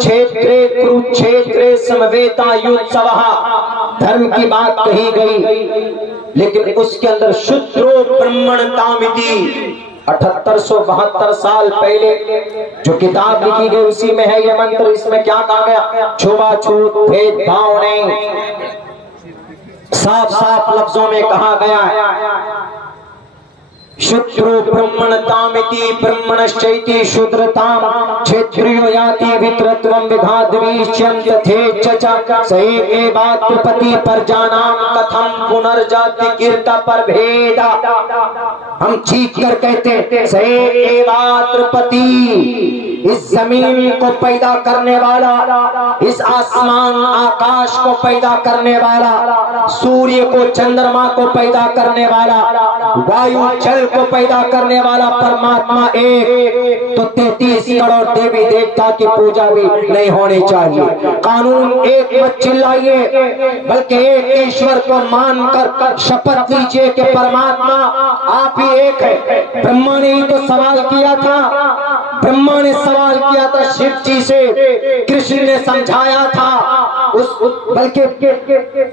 چھیترے کروچھیترے سمویتا یوتسوہ، دھرم کی بات کہی گئی لیکن اس کے اندر شترو برہمن تامتی 7872 سال پہلے جو کتاب لکھی گئی اسی میں ہے یہ منتر۔ اس میں کیا کہا گیا؟ چھوا چھوت بھید بھاؤ نہیں، صاف صاف لفظوں میں کہا گیا ہے شترو برہمن تامتی برہمنشچیتی شودرتام چھیتریو یاتی وترتوم وگھادویشیم تتھے چچا سہی ایوات پتی پر جانام کتھم پنرجاتی کرتا پر بھیدا۔ ہم چیخ کر کہتے ہیں سہی ایوات پتی، اس زمین کو پیدا کرنے والا، اس آسمان آکاش کو پیدا کرنے والا، سوریہ کو چندرما کو پیدا کرنے والا، وایو جل کو پیدا کرنے والا پرماتما ایک، تو 33 کروڑ دیوی دیوتا کی پوجا بھی نہیں ہونی چاہیے۔ قانون ایک مت چلائیے بلکہ ایک ایشور کو مان کر شپت لیجئے کہ پرماتما آپ ہی ایک ہے۔ برہما نے ہی تو سوال کیا تھا، برہما نے سوال کیا تھا شیو جی سے، کرشن نے سمجھایا تھا، بلکہ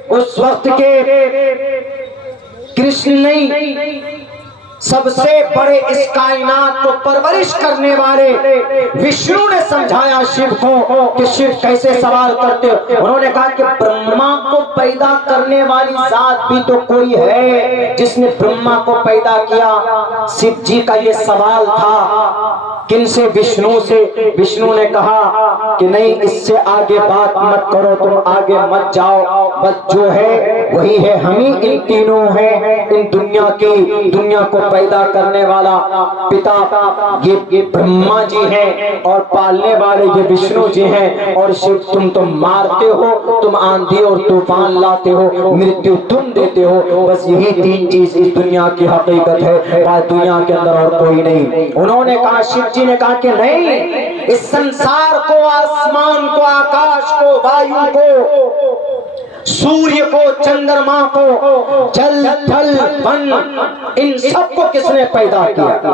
اس وقت کے کرشن نہیں، سب سے بڑے اس کائنات کو پرورش کرنے والے وشنو نے سمجھایا شیو کو کہ شیو کیسے سوال کرتے ہو۔ انہوں نے کہا کہ برہما کو پیدا کرنے والی ذات بھی تو کوئی ہے جس نے برہما کو پیدا کیا۔ شیو جی کا یہ سوال تھا کن سے؟ وشنو سے۔ وشنو نے کہا کہ نہیں، اس سے آگے بات مت کرو، تم آگے مت جاؤ، بس جو ہے وہی ہے، ہم ہی ان تینوں ہیں، ان دنیا کو پیدا کرنے والا پتا یہ برہما جی ہیں اور پالنے والے یہ وشنو جی ہیں، اور شیو تم مارتے ہو، تم آندھی اور طوفان لاتے ہو، مرتیو تم دیتے ہو، بس یہی تین چیز اس دنیا کی حقیقت ہے، بات دنیا کے اندر اور کوئی نہیں۔ انہوں نے کہا، شیو جی نے کہا کہ نہیں، اس سنسار کو، آسمان کو، آکاش کو، وایو کو، سوریہ کو، چندرما کو، جل تھل ون، ان سب کو کس نے پیدا کیا؟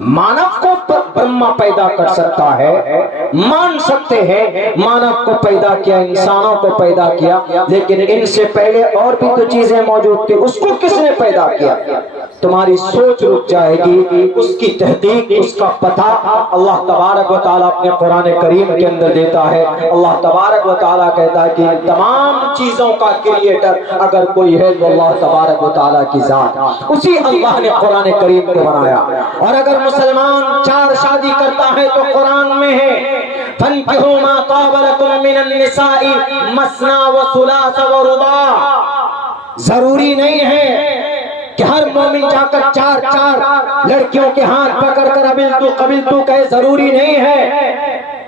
مانو کو برہما پیدا کر سکتا ہے، مان سکتے ہیں مانو کو پیدا کیا، انسانوں کو پیدا کیا، لیکن ان سے پہلے اور بھی تو چیزیں موجود تھی، اس کو کس نے پیدا کیا؟ تمہاری سوچ رک جائے گی، اس کی تحقیق، اس کا پتہ اللہ تبارک و تعالیٰ اپنے قرآن کریم کے اندر دیتا ہے۔ اللہ تبارک و تعالیٰ کہتا ہے کہ تمام چیزوں کا کریٹر اگر کوئی ہے تو اللہ تبارک و تعالیٰ کی ذات، اسی اللہ نے قرآن کریم کو بنایا۔ اور اگر مسلمان 4 شادی کرتا ہے تو قرآن میں ہے فَانْكِحُوا مَا طَابَ لَكُم مِّنَ النِّسَاءِ مَثْنَىٰ وَثُلَاثَ وَرُبَاعَ۔ ضروری نہیں ہے کہ ہر مومن جا کر 4 لڑکیوں کے ہاتھ پکڑ کر قبلتو کہے، ضروری نہیں ہے۔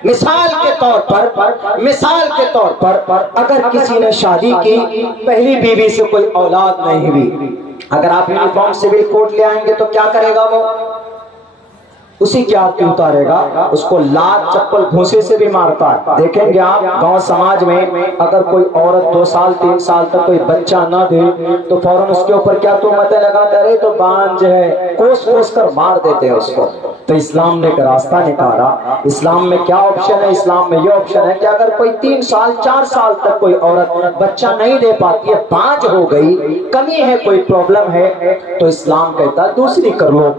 مثال کے طور پر اگر کسی نے شادی کی، پہلی بیوی سے کوئی اولاد نہیں ہوئی، اگر آپ یونیفارم سول کوڈ لے آئیں گے تو کیا کرے گا؟ وہ اسی کی آرتی اتارے گا، اس کو لات چپل گھوسے سے بھی مارتا ہے۔ دیکھیں گے آپ گاؤں سماج میں اگر کوئی عورت 2 سال 3 سال تک کوئی بچہ نہ دے تو فوراً اس کے اوپر کیا تہمتیں لگاتے رہے، تو بانجھ ہے، کوس کر مار دیتے ہیں اس کو۔ تو اسلام نے ایک راستہ نکالا۔ اسلام میں کیا آپشن ہے؟ اسلام میں یہ آپشن ہے کہ اگر کوئی 3 سال 4 سال تک کوئی عورت بچہ نہیں دے پاتی ہے، بانجھ ہو گئی، کمی ہے، کوئی پرابلم ہے، تو اسلام کہتا ہے دوسری کر لو،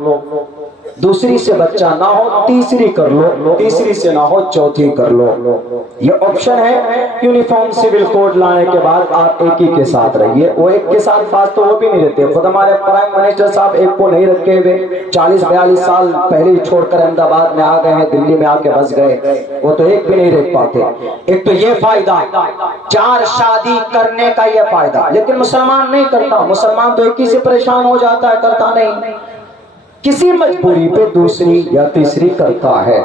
دوسری سے بچہ نہ ہو تیسری کر لو، تیسری سے نہ ہو چوتھی کر لو۔ یہ آپشن ہے۔ یونیفارم سول کوڈ لانے کے بعد آپ ایک ہی کے ساتھ رہیے، وہ ایک کے ساتھ خاص تو وہ بھی نہیں رہتے۔ خود ہمارے پرائم منسٹر صاحب ایک کو نہیں رکھے ہوئے، 40-42 سال پہلے ہی چھوڑ کر احمد آباد میں آ گئے ہیں، دلی میں آ کے بس گئے، وہ تو ایک بھی نہیں رکھ پاتے۔ ایک تو یہ فائدہ 4 شادی کرنے کا یہ فائدہ، لیکن مسلمان نہیں کرتا۔ مسلمان تو ایک ہی سے پریشان ہو جاتا ہے، کرتا نہیں، کسی مجبوری پہ دوسری یا تیسری کرتا ہے۔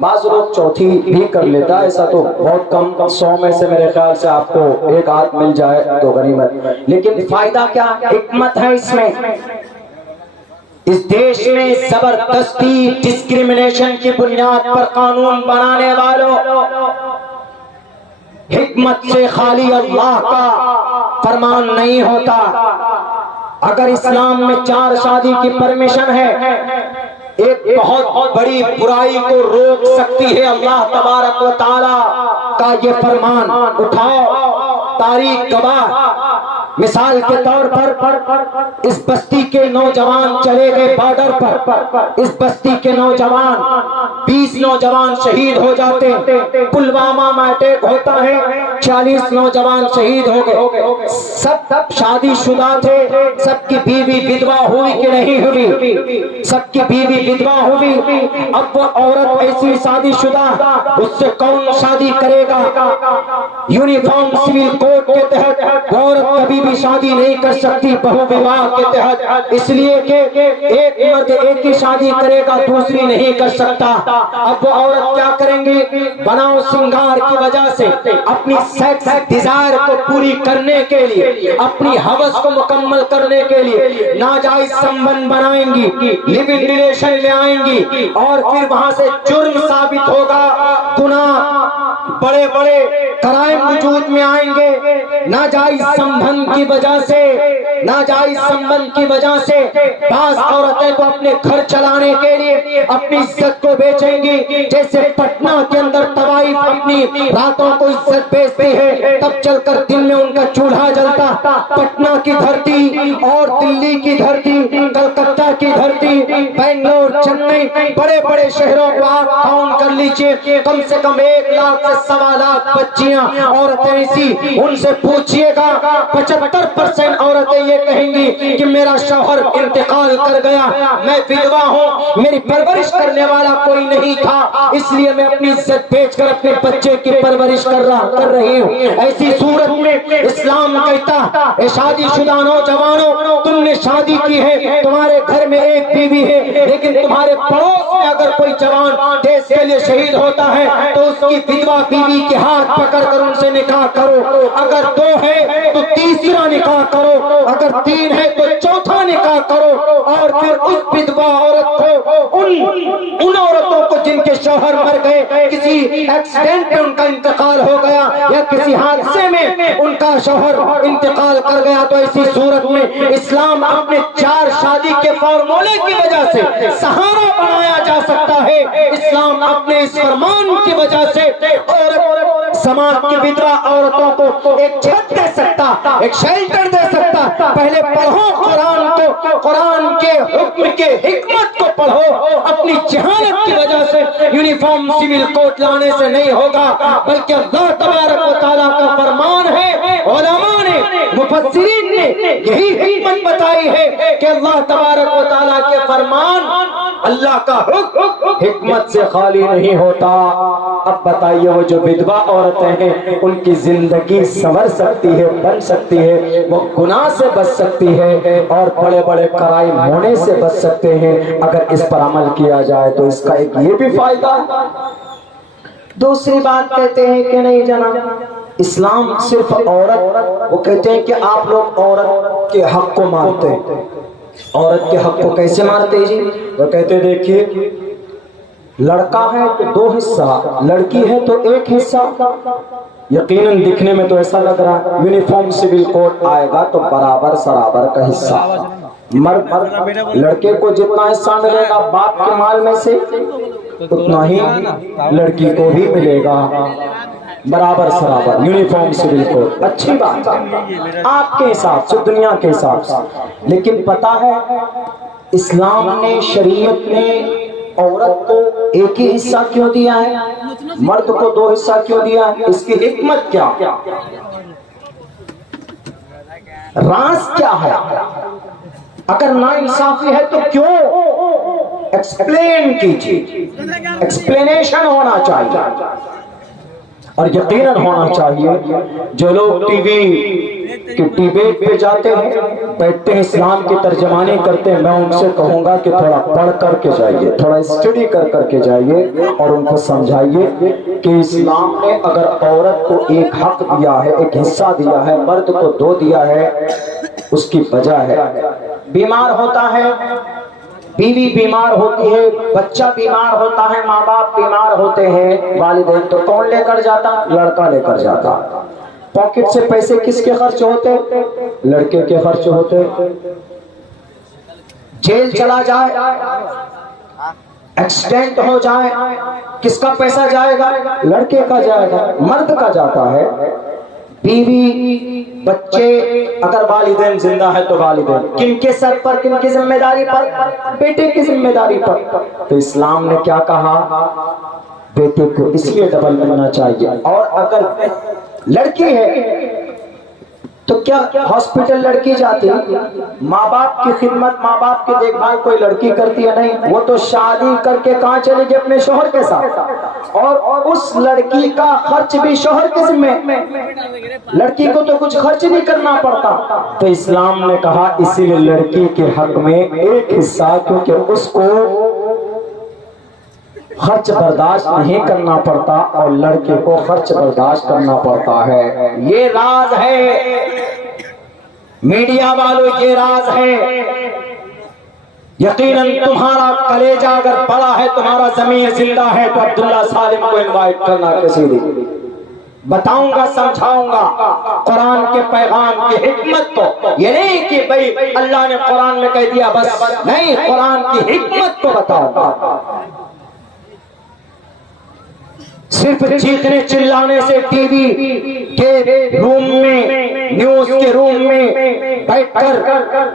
بعض لوگ چوتھی بھی کر لیتا ہے، ایسا تو بہت کم، 100 میں سے میرے خیال سے آپ کو 1 آدھ مل جائے تو غنیمت۔ لیکن فائدہ کیا، حکمت ہے اس میں۔ اس دیش میں زبردستی ڈسکریمنیشن کی بنیاد پر قانون بنانے والوں، حکمت سے خالی اللہ کا فرمان نہیں ہوتا۔ اگر اسلام میں 4 شادی کی پرمیشن ہے، ایک بہت بڑی برائی کو روک سکتی ہے اللہ تبارک و تعالی کا یہ فرمان اٹھاؤ تاریخ گواہ. مثال کے طور پر اس بستی کے نوجوان چلے گئے بارڈر پر. اس بستی کے نوجوان 20 نوجوان شہید ہو جاتے. پلوامہ میں اٹیک ہوتا ہے, 40 نوجوان شہید ہو گئے. سب شادی شدہ تھے, سب کی بیوی ودوا ہوئی کہ نہیں ہوئی؟ سب کی بیوی ودوا ہوئی. اب وہ عورت ایسی شادی شدہ, اس سے کون شادی کرے گا؟ یونیفارم سول کوڈ کے تحت وہ عورت کبھی بھی شادی نہیں کر سکتی بہو وواہ کے تحت, اس لیے کہ ایک مرد ایک ہی شادی کرے گا, دوسری نہیں کر سکتا. اب وہ عورت کیا کریں گی؟ بناؤ سنگار کی وجہ سے اپنی سیکس ڈیزائر کو پوری کرنے کے لیے, اپنی ہوس کو مکمل کرنے کے لیے ناجائز سمبند بنائیں گی, لیو ان ریلیشن لے آئیں گی, اور پھر وہاں سے جرم ثابت ہوگا, گناہ بڑے بڑے کرائم وجود میں آئیں گے. ناجائز سمبند کی وجہ سے, ناجائز سمبند کی وجہ سے بعض عورتیں تو اپنے گھر چلانے کے لیے اپنی عزت کو بیچیں گی. جیسے پٹنہ کے اندر طوائف اپنی راتوں کو عزت بیچتی ہے, تب چل کر دن میں ان کا چولہا جلتا. پٹنہ کی دھرتی اور دلی کی دھرتی, کلکتہ کی دھرتی, بنگلور, چنئی, بڑے بڑے شہروں کو آپ کاؤنٹ کر لیجئے, کم سے کم 1 لاکھ سے 1.25 لاکھ بچیاں عورتیں ایسی. ان سے پوچھئے گا 75% عورتیں یہ کہیں گی کہ میرا شوہر انتقال کر گیا, میں ودوا ہوں, میری پرورش کرنے والا کوئی نہیں تھا, اس لیے میں اپنی عزت بیچ کر اپنے بچے کی پرورش کر رہی ہوں. ایسی صورت میں اسلام کہتا اے شادی شدہ نوجوانوں, تم نے شادی کی ہے, تمہارے گھر میں ایک بیوی ہے, لیکن تمہارے پڑوس میں اگر کوئی جوان دیش کے لیے شہید ہوتا ہے تو اس کی ودوا بیوی کے ہاتھ پکڑ کر ان سے نکاح کرو. اگر 2 ہے تو تیسرا نکاح کرو, اگر 3 ہے تو چوتھا نکاح کرو, اور پھر اس ودوا عورت کو ان عورتوں کو جن کے شوہر مر گئے, کسی ایکسیڈنٹ میں ان کا انتقال ہو گیا یا کسی حادثے میں ان کا شوہر انتقال کر گیا, تو ایسی صورت میں اسلام اپنے 4 شادی کے فارمولے کی وجہ سے سہارا بنایا جا سکتا ہے. اسلام اپنے اس فرمان کی وجہ سے عورت سماج کی ودوا عورتوں کو ایک چھت دے سکتا, ایک شیلٹر دے سکتا. پہلے پڑھو قرآن کو, قرآن کے حکم کے حکمت کو پڑھو. اپنی جہالت کی وجہ سے یونیفارم سول کوڈ لانے سے نہیں ہوگا, بلکہ اللہ تبارک و تعالیٰ کا فرمان ہے. علماء نے, مفسرین نے یہی حکمت بتائی ہے کہ اللہ تبارک و تعالیٰ کے فرمان, اللہ کا حکم حکمت سے خالی نہیں ہوتا. اب بتائیے وہ جو ودوا عورتیں ہیں ان کی زندگی سنور سکتی ہے, بن سکتی ہے, وہ گناہ سے بچ سکتی ہے اور بڑے بڑے کرائم ہونے سے بچ سکتے ہیں اگر اس پر عمل کیا جائے. تو اس کا ایک یہ بھی فائدہ ہے. دوسری بات کہتے ہیں کہ نہیں جناب, اسلام صرف عورت, وہ کہتے ہیں کہ آپ لوگ عورت کے حق کو مانتے ہیں. عورت کے حق کو کیسے مانتے ہیں جی؟ وہ کہتے ہیں دیکھیے, لڑکا ہے تو 2 حصہ, لڑکی ہے تو 1 حصہ. یقیناً دکھنے میں تو ایسا لگ رہا ہے یونیفارم سول کوڈ آئے گا تو برابر سرابر کا حصہ, مرد لڑکے کو جتنا حصہ ملے گا باپ کے مال میں سے اتنا ہی لڑکی کو بھی ملے گا, برابر سرابر یونیفارم سول کوڈ. اچھی بات ہے آپ کے حساب سے, دنیا کے حساب سے. لیکن پتا ہے اسلام نے, شریعت نے عورت کو 1 ہی حصہ کیوں دیا ہے, مرد کو 2 حصہ کیوں دیا ہے؟ اس کی حکمت کیا, راز کیا ہے؟ اگر ناانصافی ہے تو کیوں, ایکسپلین کیجیے, ایکسپلینیشن ہونا چاہیے. اور یقیناً ہونا چاہیے. جو لوگ ٹی وی کے ڈیبیٹ پہ جاتے ہیں, بیٹھتے ہیں, اسلام کی ترجمانی کرتے ہیں, میں ان سے کہوں گا کہ تھوڑا پڑھ کر کے جائیے, تھوڑا اسٹڈی کر کے جائیے اور ان کو سمجھائیے کہ اسلام نے اگر عورت کو 1 حق دیا ہے, 1 حصہ دیا ہے, مرد کو 2 دیا ہے, اس کی وجہ ہے. بیمار ہوتا ہے, بیوی بیمار ہوتی ہے, بچہ بیمار ہوتا ہے, ماں باپ بیمار ہوتے ہیں, والدین تو کون لے کر جاتا؟ لڑکا لے کر جاتا. پاکٹ سے پیسے کس کے خرچ ہوتے؟ لڑکے کے خرچ ہوتے. جیل چلا جائے, ایکسیڈنٹ ہو جائے کس کا پیسہ جائے گا؟ لڑکے کا جائے گا، مرد کا جاتا ہے۔ بیوی بچے اگر والدین زندہ ہے تو والدین کن کے سر پر، کن کی ذمہ داری پر؟ بیٹے کی ذمہ داری پر۔ تو اسلام نے کیا کہا؟ بیٹے کو اس لیے ڈبل ملنا چاہیے۔ اور اگر لڑکی ہے تو کیا ہاسپٹل لڑکی جاتی ہے؟ ماں باپ کی خدمت، ماں باپ کی دیکھ بھال کوئی لڑکی کرتی ہے؟ نہیں، وہ تو شادی کر کے کہاں چلے گی؟ اپنے شوہر کے ساتھ، اور اس لڑکی کا خرچ بھی شوہر کے ذمہ۔ لڑکی کو تو کچھ خرچ نہیں کرنا پڑتا۔ تو اسلام نے کہا اسی لیے لڑکی کے حق میں ایک حصہ، کیونکہ اس کو خرچ برداشت نہیں کرنا پڑتا اور لڑکے کو خرچ برداشت کرنا پڑتا ہے۔ یہ راز ہے میڈیا والوں، یہ راز ہے۔ یقیناً تمہارا کلیجہ اگر بڑا ہے، تمہارا ضمیر زندہ ہے، تو عبداللہ سالم کو انوائٹ کرنا کسی بھی بتاؤں گا، سمجھاؤں گا قرآن کے پیغام کی حکمت کو۔ یہ نہیں کہ بھئی اللہ نے قرآن میں کہہ دیا بس، نہیں، قرآن کی حکمت کو بتاؤں گا۔ صرف چیخنے چلانے سے ٹی وی کے روم میں، نیوز کے روم میں بیٹھ کر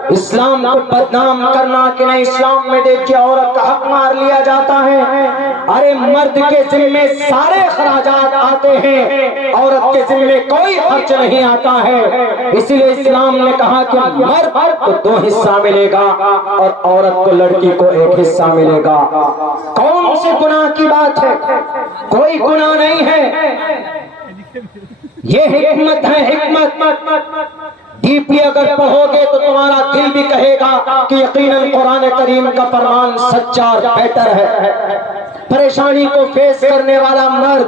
اسلام کو بدنام کرنا کہ نہیں اسلام میں دیکھیے عورت کا حق مار لیا جاتا ہے۔ ارے مرد کے ذمے سارے اخراجات آتے ہیں، عورت کے ذمے کوئی خرچ نہیں آتا ہے۔ اسی لیے اسلام نے کہا کہ مرد کو 2 حصہ ملے گا اور عورت کو، لڑکی کو 1 حصہ ملے گا۔ کون سے گناہ کی بات ہے؟ کوئی گناہ نہیں ہے، یہ حکمت ہے، حکمت۔ ڈی پی اگر پڑھو گے تو تمہارا دل بھی کہے گا کہ یقیناً قرآن کریم کا فرمان سچا اور بہتر ہے۔ پریشانی کو فیس کرنے والا مرد،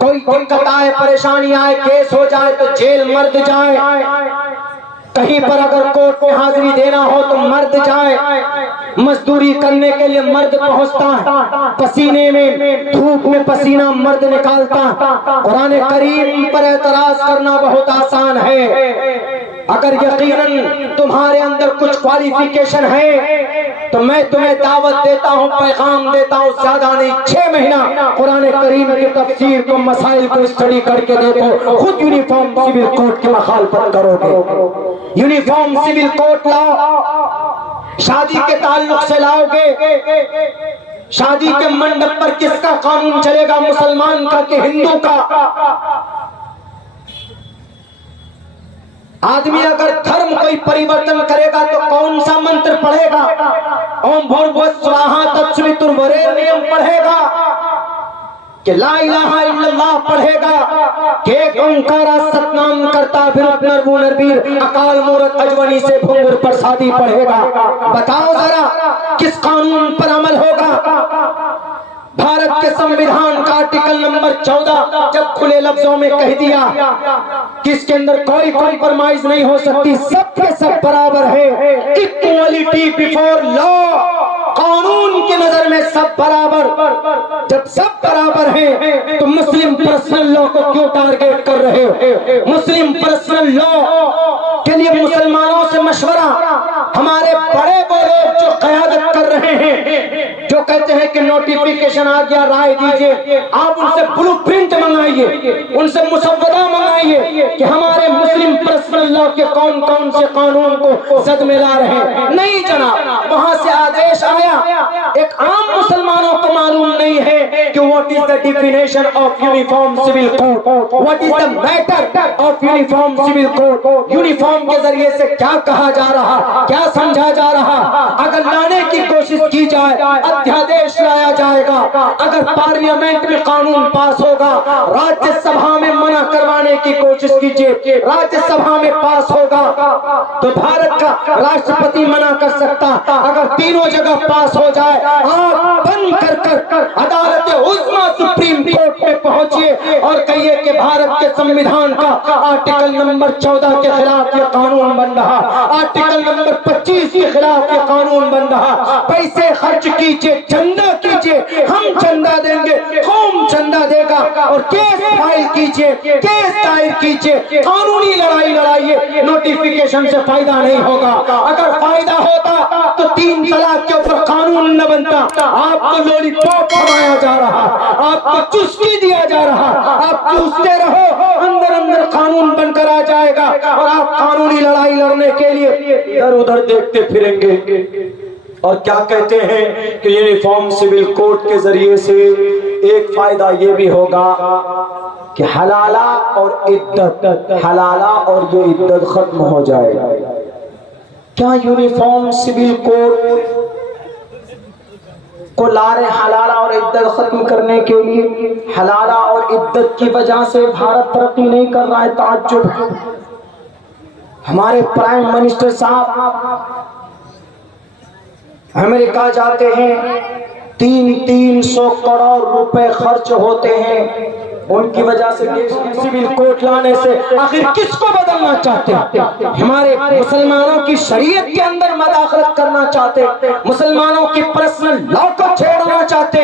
کوئی دقت آئے، پریشانی آئے، کیس ہو جائے تو جیل مرد جائے، کہیں پر اگر کورٹ میں حاضری دینا ہو تو مرد جائے، مزدوری کرنے کے لیے مرد پہنچتا ہے، پسینے میں، دھوپ میں پسینہ مرد نکالتا۔ قرآن کریم پر اعتراض کرنا بہت آسان ہے۔ اگر یقیناً تمہارے اندر کچھ کوالیفیکیشن ہے تو میں تمہیں دعوت دیتا ہوں، پیغام دیتا ہوں، زیادہ نہیں 6 مہینہ قرآن کریم کی تفسیر کو، مسائل کو اسٹڈی کر کے دیکھو، خود یونیفارم سول کوڈ کی مخالفت کرو گے۔ یونیفارم سول کوڈ لاؤ، شادی کے تعلق سے لاؤ گے، شادی کے منڈپ پر کس کا قانون چلے گا، مسلمان کا کہ ہندو کا؟ آدمی اگر دھرم کوئی پریورتن کرے گا تو کون سا منتر پڑھے گا؟ اوم بھوربھوسواہا تتسویترورینیم پڑھے گا کہ لا الہ الا اللہ پڑھے گا کہ ایک اومکارا ستنام کرتا بھرت نربو نربیر اکال مورت اجونی سے بھنگر پر سادی پڑھے گا۔ بتاؤ ذرا کس قانون پر عمل ہوگا؟ بھارت کے سمویدھان کا آرٹیکل نمبر 14 جب کھلے لفظوں میں کہہ دیا کہ اس کے اندر کوئی کمپرمائز نہیں ہو سکتی، سب کے سب برابر ہے، ایکوالٹی بیفور لا، قانون کی نظر میں سب برابر۔ جب سب برابر ہیں تو مسلم پرسنل لا کو کیوں ٹارگیٹ کر رہے ہو؟ مسلم پرسنل لا کے لیے مسلمانوں سے مشورہ، ہمارے بڑے بڑے جو قیادت کر رہے ہیں، جو کہتے ہیں کہ نوٹیفیکیشن آ گیا رائے دیجئے، آپ ان سے بلو پرنٹ منگائیے، ان سے مسودہ منگائیے کہ ہمارے مسلم پرسنل لا کے کون کون سے قانون کو زد میں لا رہے ہیں۔ نہیں جناب، وہاں سے آدیش آیا، ایک عام مسلمانوں کو معلوم نہیں ہے کہ what is the definition of uniform civil code, what is the matter of uniform civil code، uniform کے ذریعے سے کیا کہا جا رہا، کیا سمجھا جا رہا۔ اگر لانے کی کوشش کی جائے ادھیادیش لایا جائے گا، اگر پارلیمنٹ میں قانون پاس ہوگا، راجیہ سبھا میں منع کروانے کی کوشش کیجئے، راجیہ سبھا میں پاس ہوگا تو بھارت کا راشٹرپتی منع کر سکتا۔ اگر تینوں جگہ پاس ہو جائے، آپ بند کر کر عدالت عظمیٰ سپریم کورٹ میں پہنچیے اور کہیے کہ بھارت کے سمویدھان کا آرٹیکل نمبر 14 کے خلاف یہ قانون بن رہا، آرٹیکل نمبر 25 کے خلاف یہ قانون بن رہا۔ پیسے خرچ کیجئے، چندہ کیجئے، ہم چندہ دیں گے، قوم چندہ دھکا دے گا اور کیس فائل کیجئے، کیس دائر کیجئے، قانونی لڑائی لڑائیے، نوٹیفیکیشن سے فائدہ نہیں ہوگا۔ اگر فائدہ ہوتا تو 3 طلاق کے اوپر قانون نہ بنتا۔ آپ کو لولی پاپ کھوایا جا رہا، آپ کو چسکی دیا جا رہا، آپ چوستے رہو، اندر اندر قانون بن کر آ جائے گا اور آپ قانونی لڑائی لڑنے کے لیے ادھر ادھر دیکھتے پھریں گے۔ اور کیا کہتے ہیں کہ یونیفارم سول کوڈ کے ذریعے سے ایک فائدہ یہ بھی ہوگا کہ حلالہ اور عدت، حلالہ اور یہ عدت ختم ہو جائے گا۔ کیا یونیفارم سول کوڈ کو لا رہے حلالہ اور عدت ختم کرنے کے لیے؟ حلالہ اور عدت کی وجہ سے بھارت ترقی نہیں کر رہا ہے، تعجب۔ ہمارے پرائم منسٹر صاحب امریکہ جاتے ہیں، 300 کروڑ روپے خرچ ہوتے ہیں، ان کی وجہ سے سول کوڈ لانے سے آخر کس کو بدلنا چاہتے ہیں؟ ہمارے مسلمانوں کی شریعت کے اندر مداخلت کرنا چاہتے، مسلمانوں کی پرسنل لا کو چھیڑنا چاہتے۔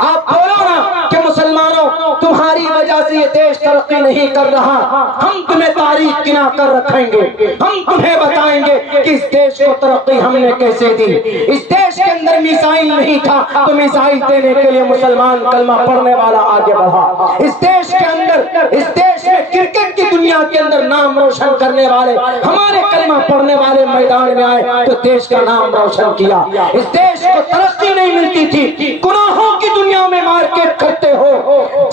آپ بولو نا کہ مسلمانوں تمہاری وجہ سے یہ دیش ترقی نہیں کر رہا، ہم تمہیں تاریخ گنا کر رکھیں گے، ہم تمہیں بتائیں گے کہ اس دیش کو ترقی ہم نے کیسے دی۔ اس دیش کے اندر میزائل نہیں تھا تو میزائل دینے کے لیے مسلمان کلمہ پڑھنے والا آگے بڑھا۔ اس دیش کے اندر، اس دیش میں کرکٹ کی دنیا کے اندر نام روشن کرنے والے ہمارے کلمہ پڑھنے والے میدان میں آئے تو دیش کا نام روشن کیا۔ اس دیش کو ترقی نہیں ملتی تھی، گناہوں کی دنیا میں مارکیٹ کرتے ہو،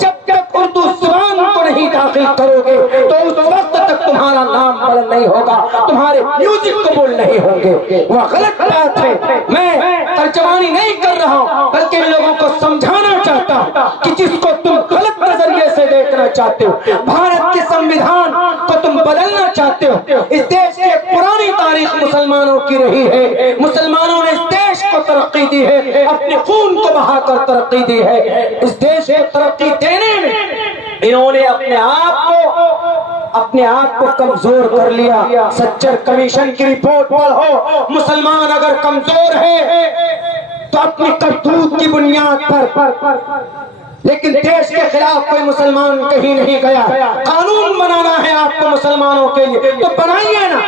جب تک اردو زبان کو نہیں داخل کرو گے تو اس وقت تک تمہارا نام بلند نہیں ہوگا، تمہارے میوزک قبول نہیں ہوں گے۔ وہ غلط بات ہے، میں ترجمانی نہیں کر رہا ہوں بلکہ ان لوگوں کو سمجھانا چاہتا ہوں کہ جس کو تم غلط نظریے سے دیکھنا چاہتے ہو، بھارت کے سمویدھان کو تم بدلنا چاہتے ہو، اس دیش کی پرانی تاریخ مسلمانوں کی رہی ہے، مسلمانوں نے اس دیش کو ترقی دی ہے، اپنے خون کو بہا کر ترقی دی ہے۔ اس دیش کو ترقی دینے میں انہوں نے اپنے آپ کو کمزور کر لیا۔ سچر کمیشن کی رپورٹ پڑھو، مسلمان اگر کمزور ہے تو اپنی کرتوت کی بنیاد پر، لیکن دیش کے خلاف کوئی مسلمان کہیں نہیں گیا۔ قانون بنانا ہے آپ کو مسلمانوں کے لیے تو بنائیے نا۔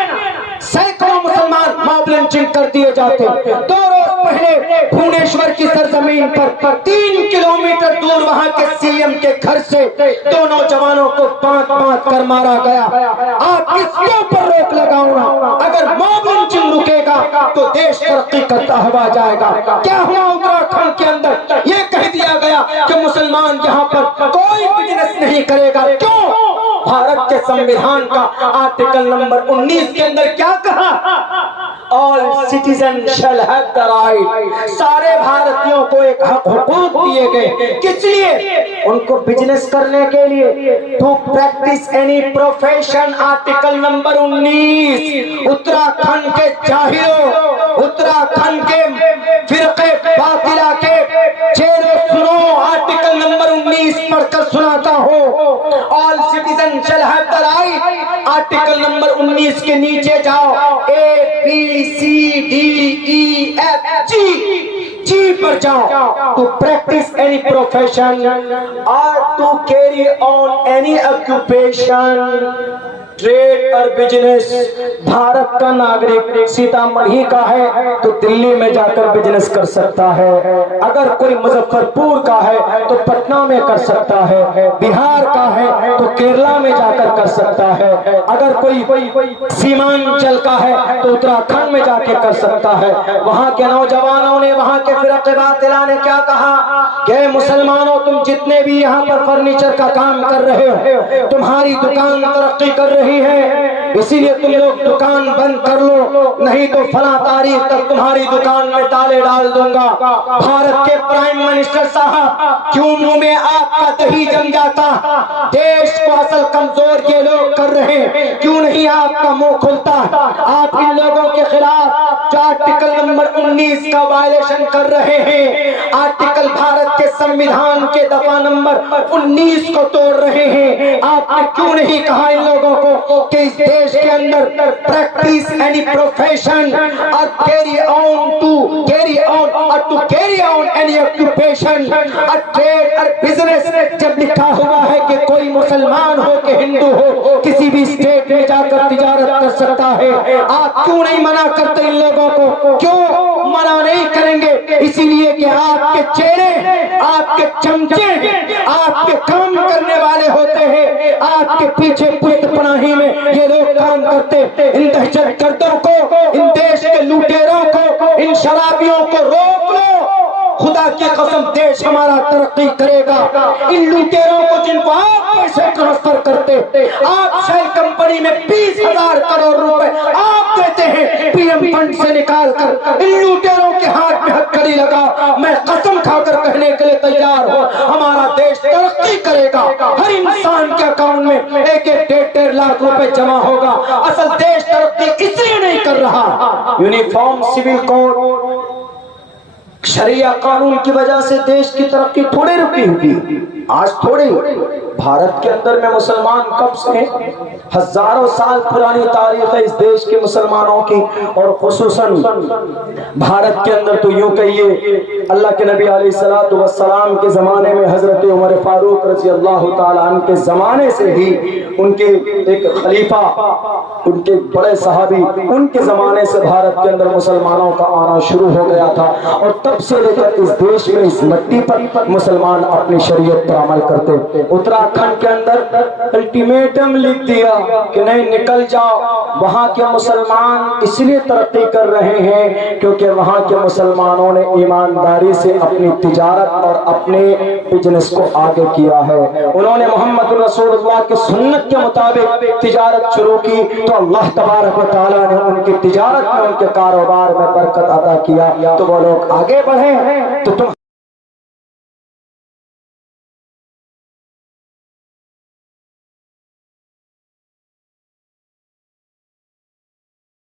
سینکڑوں مسلمان موب لنچنگ کر دیے جاتے۔ 2 روز پہلے بھونیشور کی سرزمین پر 3 کلومیٹر دور وہاں کے سی ایم کے گھر سے 2 نوجوانوں کو بانٹ کر مارا گیا۔ آپ اس کے اوپر روک لگاؤ نا، اگر موب لنچنگ رکے گا تو دیش ترقی کرتا ہوا جائے گا۔ کیا ہوا اتراکھنڈ کے اندر؟ یہ کہہ دیا گیا کہ مسلمان یہاں پر کوئی بزنس نہیں کرے گا۔ کیوں؟ بھارت کے سمویدھان کا آرٹیکل نمبر 19 کے اندر کیا کہا؟ All citizens shall have the right، سارے بھارتیوں کو ایک حقوق دیے گئے۔ کس لیے؟ ان کو بزنس کرنے کے لیے۔ to practice any profession، article number 19۔ Uttarakhand کے جاہلوں، اتراکھنڈ کے فرقے باطلہ کے چہروں سنو، آرٹیکل نمبر 19 پڑھ کر سناتا ہو۔ All citizens shall have the right، article number 19 کے نیچے جاؤ، ABCDEFG، جی پر جاؤ۔ to practice any profession or to carry on any occupation، trade اور بزنس۔ بھارت کا ناگرک سیتامڑھی کا ہے تو دلی میں جا کر بزنس کر سکتا ہے، اگر کوئی مظفر پور کا ہے تو پٹنہ میں کر سکتا ہے، بہار کا ہے تو کیرلا میں جا کر کر سکتا ہے، اگر کوئی سیمانچل کا ہے تو اتراکھنڈ میں جا کے کر سکتا ہے۔ وہاں کے نوجوانوں نے، وہاں کے فرقے باطلہ نے کیا کہا کہ مسلمانوں تم جتنے بھی یہاں پر فرنیچر کا کام کر رہے ہو، تمہاری دکان ترقی کر رہی ہے، اسی لیے تم لوگ دکان بند کر لو، نہیں تو فلاں تاریخ تک تمہاری دکان میں تالے ڈال دوں گا۔ بھارت کے پرائم منسٹر صاحب، کیوں منہ میں آپ کا دہی جم جاتا؟ دیش کو اصل کمزور یہ لوگ کر رہے ہیں، کیوں نہیں آپ کا منہ کھلتا؟ آپ ان لوگوں کے خلاف جو آرٹیکل نمبر 19 کا وائلیشن کر رہے ہیں، آرٹیکل بھارت کے سمویدھان کے دفعہ نمبر 19 کو توڑ رہے ہیں، آپ نے کیوں نہیں کہا ان لوگوں کو کہ اس دیش کے اندر پریکٹس اینی پروفیشن اور کیری آن اینی آکوپیشن اور ٹریڈ اور بزنس، جب لکھا ہوا ہے کہ کوئی مسلمان ہو کہ ہندو ہو کسی بھی اسٹیٹ میں جا کر تجارت کر سکتا ہے، آپ کیوں نہیں منع کرتے ان لوگوں کو؟ کیوں منع نہیں کریں گے؟ اسی لیے کہ آپ کے چہرے، آپ کے چمچے، آپ کے کام کرنے والے ہوتے ہیں، آپ کے پیچھے پشت پناہی میں یہ لوگ کام کرتے۔ ان دہشت گردوں کو، ان دیش کے لوٹیروں کو، ان شرابیوں کو روک لو، خدا کی قسم دیش ہمارا ترقی کرے گا۔ ان لوٹیروں کو جن کو آپ پیسے ٹرانسفر کرتے، آپ شیل کمپنی میں 20,000 کروڑ روپے آپ دیتے ہیں پی ایم فنڈ سے نکال کر، ان لوٹیروں کے ہاتھ میں ہتھکڑی لگا، میں قسم کھا کر کہنے کے لیے تیار ہوں ہمارا دیش ترقی کرے گا۔ ہر انسان کے اکاؤنٹ میں 1-1.5 لاکھ روپے جمع ہوگا۔ اصل دیش ترقی اس لیے نہیں کر رہا، یونیفارم سول کوڈ شریعہ قانون کی وجہ سے دیش کی ترقی تھوڑے رکی ہوئی، آج تھوڑے۔ بھارت کے اندر میں مسلمان کب سے، ہزاروں سال پرانی تاریخ ہے اس دیش کے مسلمانوں کی، اور خصوصاً بھارت کے اندر تو یوں کہیے اللہ کے نبی علیہ السلام کے زمانے میں حضرت عمر فاروق رضی اللہ تعالیٰ عنہ کے زمانے سے ہی ان کے ایک خلیفہ، ان کے بڑے صحابی، ان کے زمانے سے بھارت کے اندر مسلمانوں کا آنا شروع ہو گیا تھا، اور تب سے لے کر اس دیش میں، اس مٹی پر مسلمان اپنی شریعت پر عمل کرتے۔ اتراکھنڈ کے اندر الٹیمیٹم لکھ دیا کہ نہیں نکل جاؤ، وہاں کے مسلمان اس لیے ترقی کر رہے ہیں کیونکہ وہاں کے مسلمانوں نے ایمانداری سے اپنی تجارت اور اپنے بزنس کو آگے کیا ہے۔ انہوں نے محمد رسول اللہ کی سنت کے مطابق تجارت شروع کی تو اللہ تبارک و تعالیٰ نے ان کی تجارت میں، ان کے کاروبار میں برکت عطا کیا، تو وہ لوگ آگے بڑھے۔ تو تم